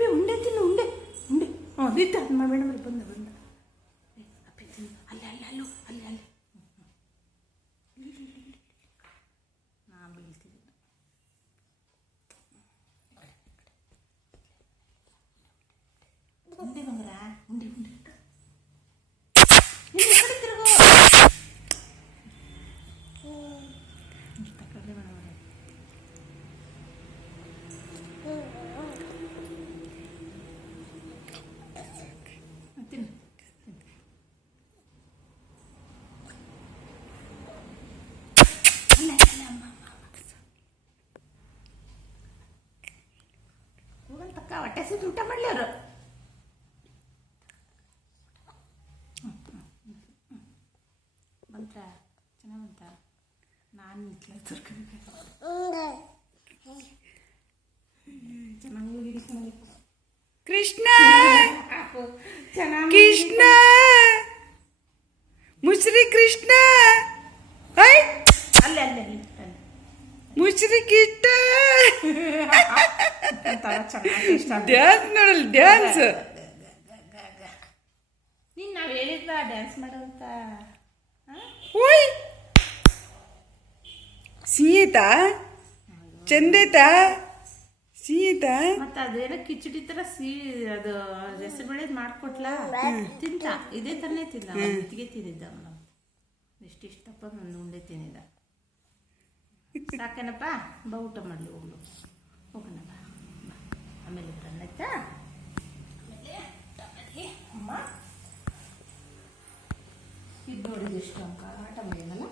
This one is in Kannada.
ಅಪ್ಪಿ ಉಂಡೆ ತಿನ್ನು ಉಂಡೆ ಉಂಡೆ. ಹ್ಞೂ ನಿಂತ ಬೇಡ ಬಂದ ಬಂದ. ಅಪ್ಪಿ ತಿನ್ನು. ಅಲ್ಲಿ ಅಲ್ಲಿ ಅಲ್ಲೂ ಅಲ್ಲಿ ಅಲ್ಲಿ ನಾ ಬೀಳ್ತೀನಿ. ಉಂಡೆ ಬಂದ್ರ ಉಂಡೆ ಉಂಡೆ ತಿರುಗು. ಹೋಗಂತಕ್ಕ ಹೊಟ್ಟೆ ಸಿಟ್ಟು ಊಟ ಮಾಡಲಿ ಅವರು. ಬಂತ ಚೆನ್ನಾಗಿ ಬಂತ. ನಾನು ನಿತ್ಲ ಚೆನ್ನಾಗಿ ಹೋಗಿ ಕೃಷ್ಣ ಕೃಷ್ಣ ಮುಸ್ರಿ ಕೃಷ್ಣ ಅಲ್ಲೇ ಅಲ್ಲೇ ಮುಸ್ರಿ ಕಿಟ್ಟ ಚೆನ್ನಾಗಿ ಇಷ್ಟ. Dance nodal dance. ನೀನು ನಾವು ಹೇಳಿದ್ವಾ ಡ್ಯಾನ್ಸ್ ಮಾಡೋಂತ. ಓಯ್ ಸೀತಾ ಚಂದೇತಾ ಸೀತಾ. ಮತ್ತೆ ಅದೇನೋ ಕಿಚಡಿ ಥರ ಅದು ಹೆಸರುಬೇಳೆ ಮಾಡ್ಕೊಟ್ಲಾ ತಿಂತ. ಇದೇ ಥರನೇ ತಿಂದ. ಇತ್ತಿಗೆ ತಿಂದಿದ್ದ ಅವನು. ಎಷ್ಟು ಇಷ್ಟಪ್ಪ ಒಂದು ಉಂಡೆ ತಿಂದಿದ್ದ. ಸಾಕೇನಪ್ಪ ಬಾ ಊಟ ಮಾಡಲಿ ಹೋಗ್ಲು ಹೋಗೋಣ ಬಾ ಬಾ. ಆಮೇಲೆ ಊಟ ಆಯ್ತಾ. ಆಮೇಲೆ ಅಮ್ಮ ಇದು ನೋಡಿದ ಎಷ್ಟು ಅಂಕ ಆಟ ಮಾಡಿದ್ನಲ್ಲ.